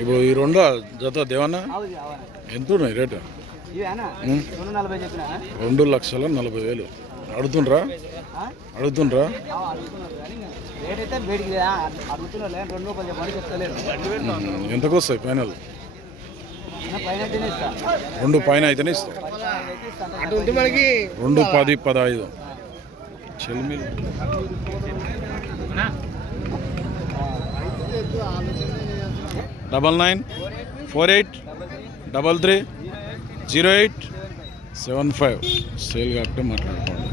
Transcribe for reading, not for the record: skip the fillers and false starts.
ఇప్పుడు ఈ రెండు జత దేవన్నా ఎంత ఉన్నాయి రేటు? 2,40,000 అడుగుతుండ్రా? ఎంతకు వస్తాయి ఫైనల్? 2 పైన అయితేనే ఇస్తాం. 2, 10, 15 చెల్మిల్. డబల్ 948330875 సేల్ కాబట్టి మాట్లాడుకోండి.